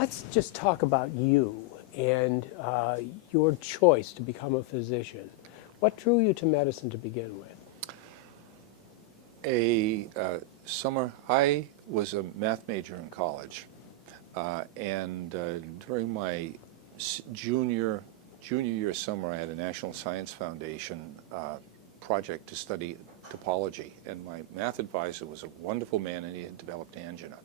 let's just talk about you and your choice to become a physician. What drew you to medicine to begin with? I was a math major in college, and during my junior year summer, I had a National Science Foundation project to study topology, and my math advisor was a wonderful man, and he had developed angina.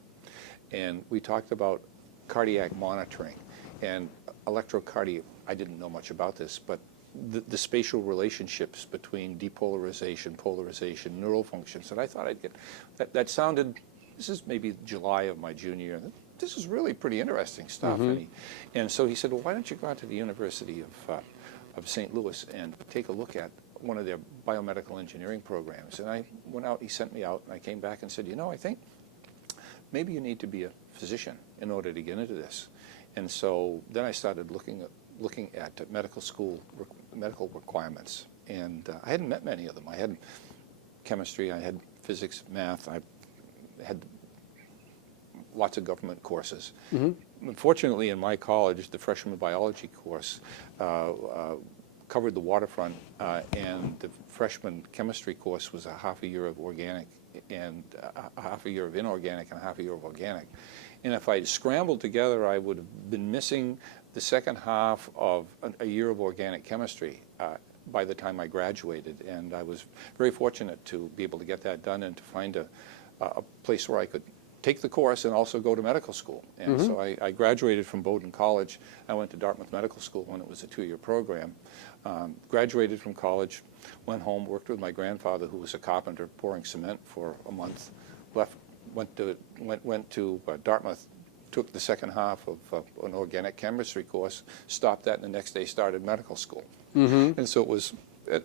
And we talked about cardiac monitoring and electrocardio. I didn't know much about this, but the spatial relationships between depolarization, polarization, neural functions, and I thought I'd get, that sounded, this is maybe July of my junior year, this is really pretty interesting stuff. And so he said, well, why don't you go out to the University of St. Louis and take a look at one of their biomedical engineering programs. And I went out, he sent me out, and I came back and said, you know, I think maybe you need to be a physician in order to get into this. And so then I started looking at medical school, medical requirements. And I hadn't met many of them. I had chemistry, I had physics, math, I had lots of government courses. Unfortunately, in my college, the freshman biology course covered the waterfront, and the freshman chemistry course was a half a year of organic and a half a year of inorganic and a half a year of organic. And if I'd scrambled together, I would have been missing the second half of a year of organic chemistry by the time I graduated. And I was very fortunate to be able to get that done and to find a place where I could take the course and also go to medical school. And so I graduated from Bowdoin College. I went to Dartmouth Medical School when it was a 2-year program. Graduated from college, went home, worked with my grandfather, who was a carpenter, pouring cement for a month. Went to Dartmouth, took the second half of an organic chemistry course, stopped that, and the next day started medical school. And so it was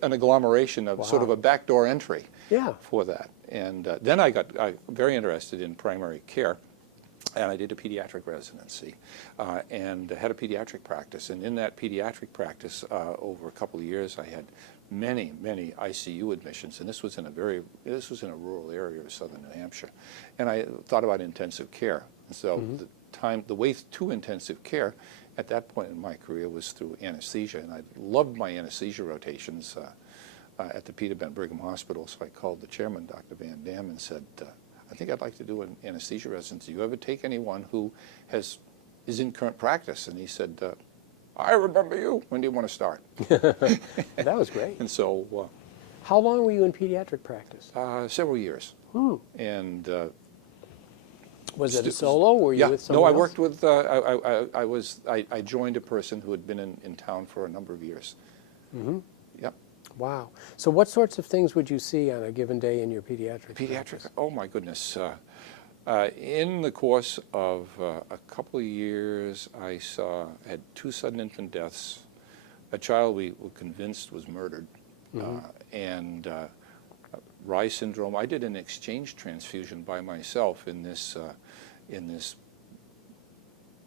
an agglomeration of sort of a backdoor entry for that. And then I got very interested in primary care, and I did a pediatric residency and had a pediatric practice. And in that pediatric practice, over a couple of years, I had many ICU admissions, and this was in a rural area of southern New Hampshire. And I thought about intensive care. And so the way to intensive care at that point in my career was through anesthesia, and I loved my anesthesia rotations at the Peter Bent Brigham Hospital. So I called the chairman, Dr. Van Dam, and said, I think I'd like to do an anesthesia residency. Do you ever take anyone who is in current practice? And he said, I remember you. When do you want to start? That was great. And so, how long were you in pediatric practice? Several years. And was it a solo? Were you with someone No, I else? worked with. I joined a person who had been in town for a number of years. Yep. Wow. So what sorts of things would you see on a given day in your pediatric practice? Oh my goodness. In the course of a couple of years, I had 2 sudden infant deaths, a child we were convinced was murdered, and Rye syndrome. I did an exchange transfusion by myself in this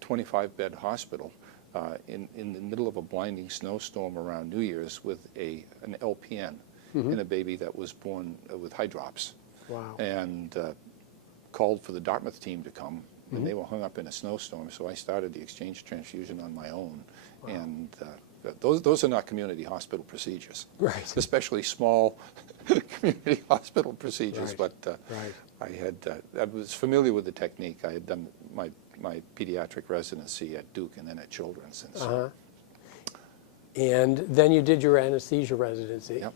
25-bed hospital in the middle of a blinding snowstorm around New Year's with an LPN and a baby that was born with hydrops. Wow. And called for the Dartmouth team to come, and they were hung up in a snowstorm, so I started the exchange transfusion on my own. Wow. And those are not community hospital procedures, right? Especially small community hospital procedures. Right. But I was familiar with the technique. I had done my pediatric residency at Duke and then at Children's. And so. And then you did your anesthesia residency. Yep.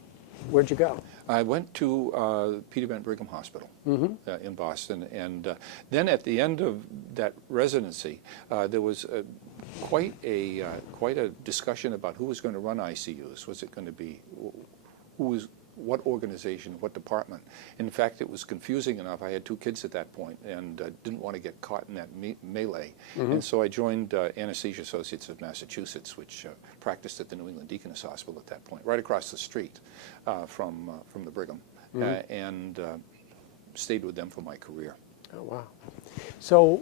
Where'd you go? I went to Peter Bent Brigham Hospital in Boston, and then at the end of that residency, there was quite a discussion about who was going to run ICUs. Was it going to be what organization, what department? In fact, it was confusing enough. I had 2 kids at that point and didn't want to get caught in that melee. And so I joined Anesthesia Associates of Massachusetts, which practiced at the New England Deaconess Hospital at that point, right across the street from the Brigham, and stayed with them for my career. Oh, wow. So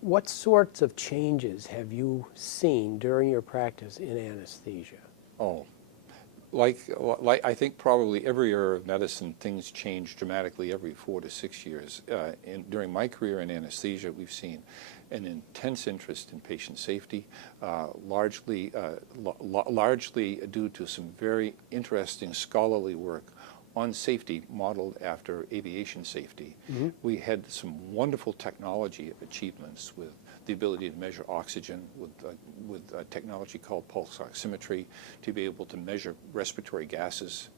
what sorts of changes have you seen during your practice in anesthesia? Oh, like I think probably every area of medicine, things change dramatically every 4 to 6 years. During my career in anesthesia, we've seen an intense interest in patient safety, largely due to some very interesting scholarly work on safety modeled after aviation safety. Mm-hmm. We had some wonderful technology achievements with the ability to measure oxygen with a technology called pulse oximetry to be able to measure respiratory gases,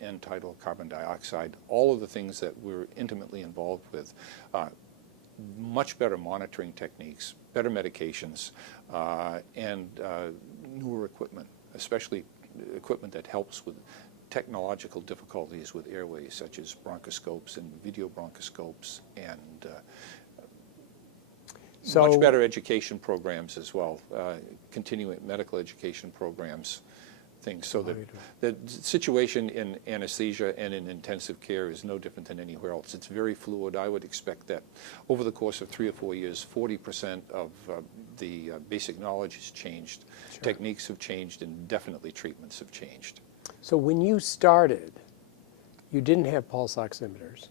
end-tidal carbon dioxide, all of the things that we're intimately involved with. Much better monitoring techniques, better medications, and newer equipment, especially equipment that helps with technological difficulties with airways, such as bronchoscopes and video bronchoscopes, and much better education programs as well, continuing medical education programs, things. So that the situation in anesthesia and in intensive care is no different than anywhere else. It's very fluid. I would expect that over the course of 3 or 4 years, 40% of the basic knowledge has changed, Sure. Techniques have changed, and definitely treatments have changed. So when you started, you didn't have pulse oximeters.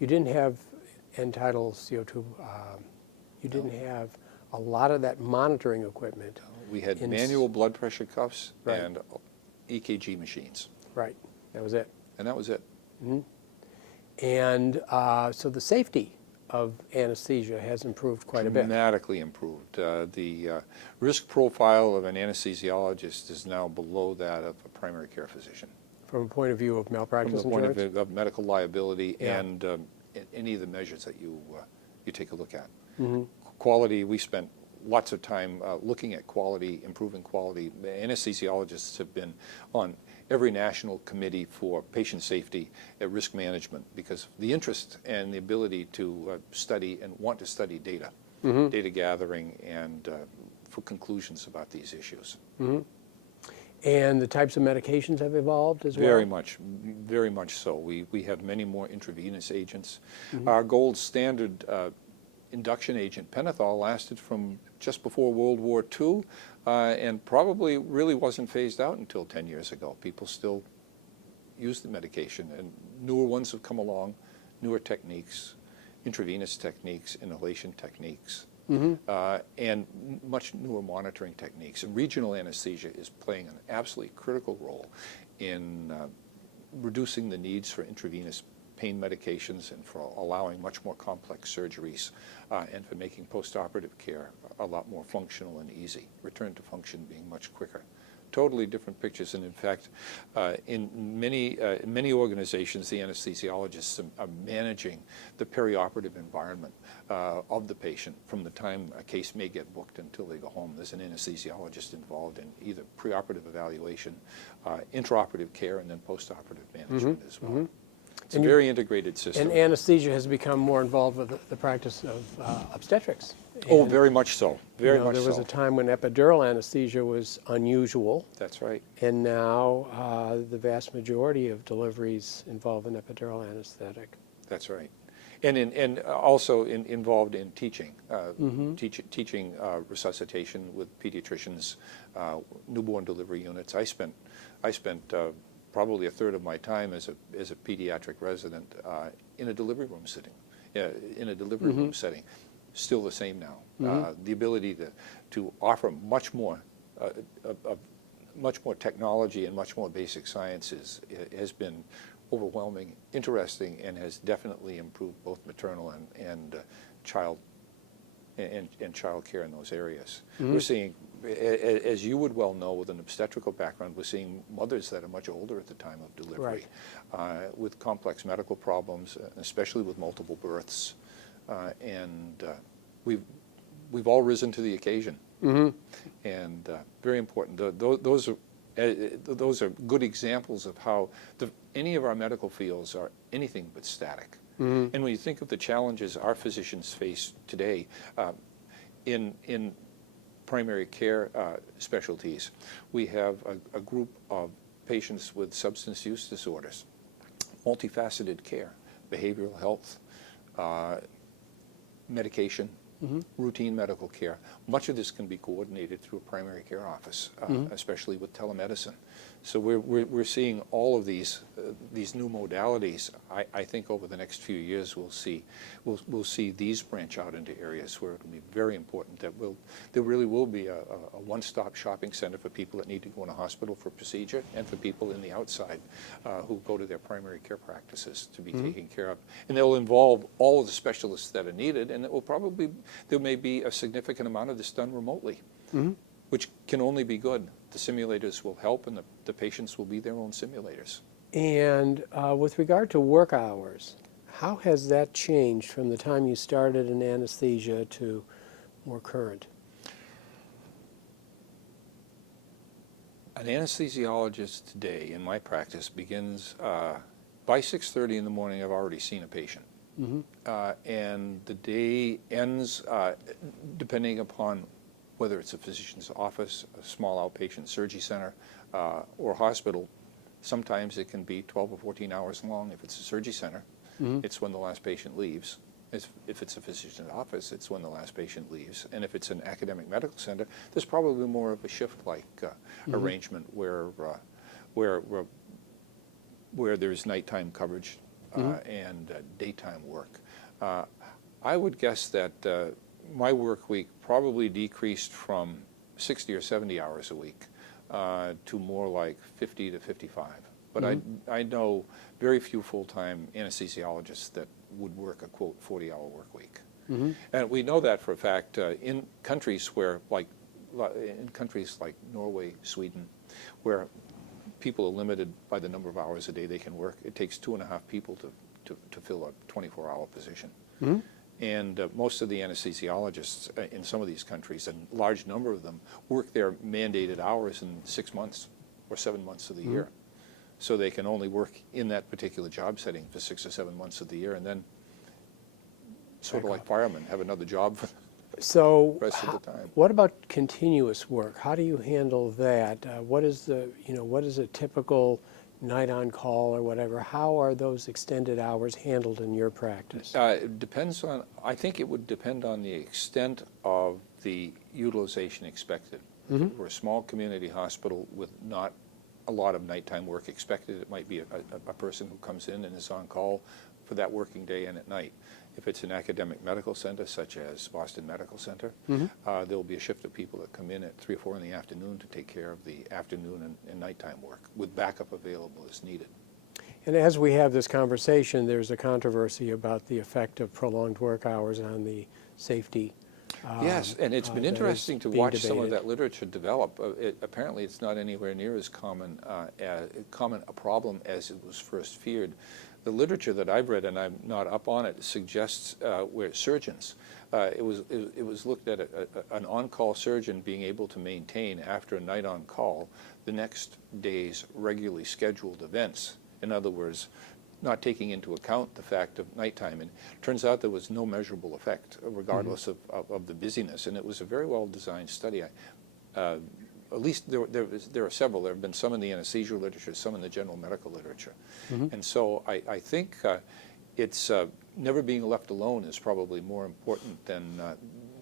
You didn't have end-tidal CO2. You didn't have a lot of that monitoring equipment. We had manual blood pressure cuffs Right. and EKG machines. Right. That was it. And that was it. Mm-hmm. And so the safety of anesthesia has improved quite a bit. Dramatically improved. The risk profile of an anesthesiologist is now below that of a primary care physician. From a point of view of malpractice From the point insurance? of medical liability, Yeah. and any of the measures that you take a look at. Mm-hmm. Quality, we spent lots of time looking at quality, improving quality. Anesthesiologists have been on every national committee for patient safety at risk management because of the interest and the ability to study and want to study data, Mm-hmm. data gathering, and for conclusions about these issues. Mm-hmm. And the types of medications have evolved as well? Very much so. We have many more intravenous agents. Mm-hmm. Our gold standard induction agent, pentothal, lasted from just before World War II and probably really wasn't phased out until 10 years ago. People still use the medication, and newer ones have come along, newer techniques, intravenous techniques, inhalation techniques, Mm-hmm. and much newer monitoring techniques. And regional anesthesia is playing an absolutely critical role in reducing the needs for intravenous pain medications and for allowing much more complex surgeries and for making postoperative care a lot more functional and easy, return to function being much quicker. Totally different pictures, and in fact, in many organizations, the anesthesiologists are managing the perioperative environment of the patient from the time a case may get booked until they go home. There's an anesthesiologist involved in either preoperative evaluation, intraoperative care, and then postoperative management Mm-hmm. as well. Mm-hmm. It's a very integrated system. And anesthesia has become more involved with the practice of obstetrics. Oh, And, very much so. Very much so. There was a time when epidural anesthesia was unusual, That's right. and now the vast majority of deliveries involve an epidural anesthetic. That's right. And also involved in teaching, Mm-hmm. teaching resuscitation with pediatricians, newborn delivery units. I spent probably a third of my time as a pediatric resident in a delivery room setting. Mm-hmm. Room setting. Still the same now. Mm-hmm. The ability to offer much more technology and much more basic sciences has been overwhelming, interesting, and has definitely improved both maternal and child care in those areas. Mm-hmm. We're seeing, as you would well know, with an obstetrical background, we're seeing mothers that are much older at the time of delivery, with complex medical problems, especially with multiple births, and we've all risen to the occasion, Mm-hmm. and very important. Those are good examples of how any of our medical fields are anything but static. Mm-hmm. And when you think of the challenges our physicians face today in primary care specialties, we have a group of patients with substance use disorders, multifaceted care, behavioral health, medication, routine medical care. Much of this can be coordinated through a primary care office, especially with telemedicine. So we're seeing all of these new modalities. I think over the next few years we'll see these branch out into areas where it'll be very important that there really will be a one-stop shopping center for people that need to go in a hospital for procedure and for people in the outside who go to their primary care practices to be taken care of. And they'll involve all of the specialists that are needed, and there may be a significant amount of this done remotely, which can only be good. The simulators will help, and the patients will be their own simulators. And with regard to work hours, how has that changed from the time you started in anesthesia to more current? An anesthesiologist today in my practice begins by 6:30 in the morning. I've already seen a patient. And the day ends depending upon whether it's a physician's office, a small outpatient surgery center, or hospital. Sometimes it can be 12 or 14 hours long. If it's a surgery center, it's when the last patient leaves. If it's a physician's office, it's when the last patient leaves. And if it's an academic medical center, there's probably more of a shift-like arrangement where there's nighttime coverage and daytime work. I would guess that my work week probably decreased from 60 or 70 hours a week to more like 50 to 55. But I know very few full-time anesthesiologists that would work a, quote, 40-hour work week. And we know that for a fact in countries like Norway, Sweden, where people are limited by the number of hours a day they can work. It takes 2.5 people to fill a 24-hour position. And most of the anesthesiologists in some of these countries, and a large number of them, work their mandated hours in 6 months or 7 months of the year. So they can only work in that particular job setting for 6 or 7 months of the year, and then sort of like firemen, have another job for the rest of the time. What about continuous work? How do you handle that? What is a typical night on call or whatever? How are those extended hours handled in your practice? It depends on, I think it would depend on the extent of the utilization expected. If we're a small community hospital with not a lot of nighttime work expected, it might be a person who comes in and is on call for that working day and at night. If it's an academic medical center, such as Boston Medical Center, there will be a shift of people that come in at 3 or 4 in the afternoon to take care of the afternoon and nighttime work, with backup available as needed. And as we have this conversation, there's a controversy about the effect of prolonged work hours on the safety. Yes, and it's been interesting to watch some of that literature develop. Apparently, it's not anywhere near as common a problem as it was first feared. The literature that I've read, and I'm not up on it, suggests where surgeons, it was looked at an on-call surgeon being able to maintain, after a night on call, the next day's regularly scheduled events. In other words, not taking into account the fact of nighttime. And it turns out there was no measurable effect, regardless of the busyness. And it was a very well-designed study. At least there are several. There have been some in the anesthesia literature, some in the general medical literature. And so I think it's never being left alone is probably more important than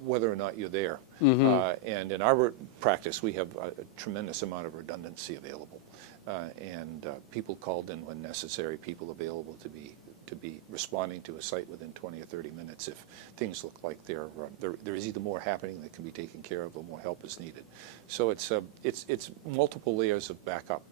whether or not you're there. And in our practice, we have a tremendous amount of redundancy available. And people called in when necessary, people available to be responding to a site within 20 or 30 minutes if things look like there is either more happening that can be taken care of or more help is needed. So it's multiple layers of backup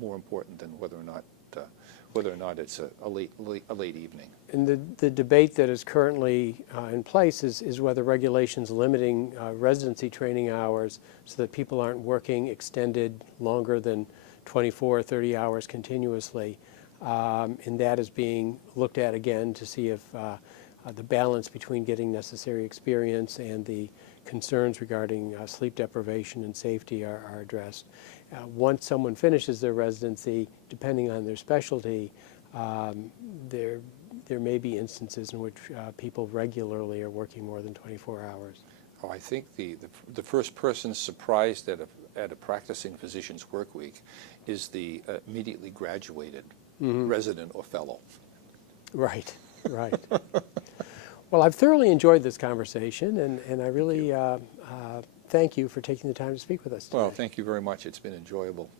more important than whether or not it's a late evening. And the debate that is currently in place is whether regulations limiting residency training hours so that people aren't working extended longer than 24 or 30 hours continuously. And that is being looked at again to see if the balance between getting necessary experience and the concerns regarding sleep deprivation and safety are addressed. Once someone finishes their residency, depending on their specialty, there may be instances in which people regularly are working more than 24 hours. Oh, I think the first person surprised at a practicing physician's work week is the immediately graduated resident or fellow. Right, right. Well, I've thoroughly enjoyed this conversation, and I really thank you for taking the time to speak with us today. Well, thank you very much. It's been enjoyable.